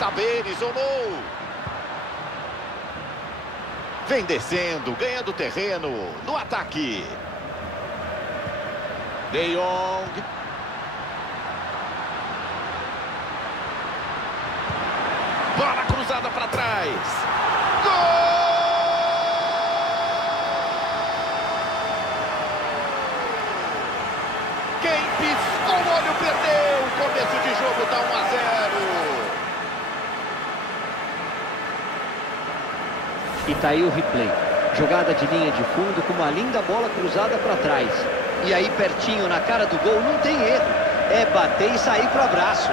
Saber, isolou. Vem descendo, ganhando terreno no ataque. De Jong. Bola cruzada para trás. Gol! Quem piscou o olho perdeu. Começo de jogo tá 1-0. E tá aí o replay. Jogada de linha de fundo com uma linda bola cruzada para trás. E aí pertinho na cara do gol não tem erro. É bater e sair pro abraço.